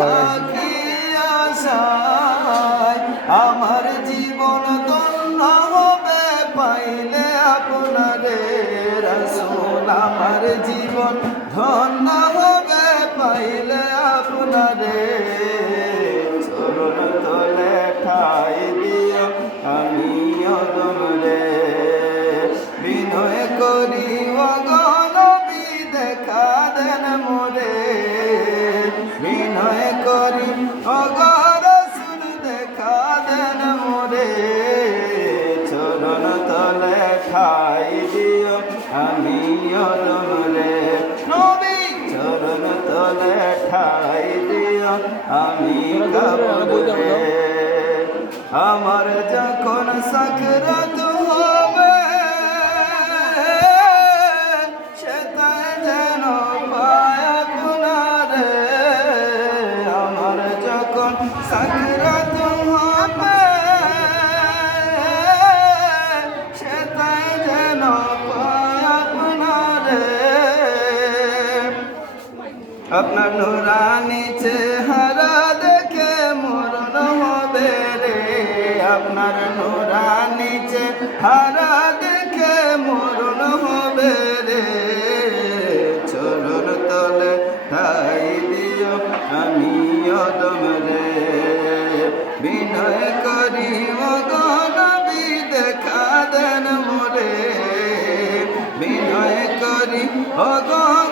থাকিয়া যায়। আমার জীবন ধন্য হবে পাইলে আপনারে রসুল। আমার জীবন ধন্য হবে পাইলে আপনারে চরণ আমি। দিও আমি অদমরে নবী! চরণ তলে ঠাই দিও আমি কবরে আমার যখন সাকরাত আপনার নুরানি চেহারা দেখে মরণ হবে রে। আপনার নুরানি চেহারা দেখে মরণ হবে রে। চরণ তলে ঠাই দিও আমি অদম রে। বিনয় করি মগনবী দেখা দেন মোরে। বিনয় করি অগনবী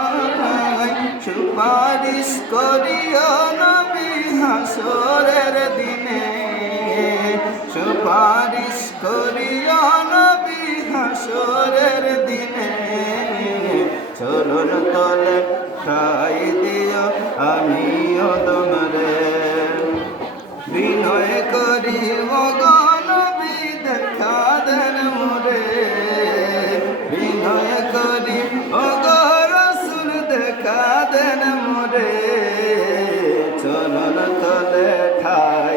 সুপারিশ করিও নবী হাসরের দিনে। সুপারিশ করিও নবী হাসরের দিনে। চলুন তলে খাই দিও, আমিও অদমরে বিনয় করি মগনবী দেন মরে চলন তলে ঠাই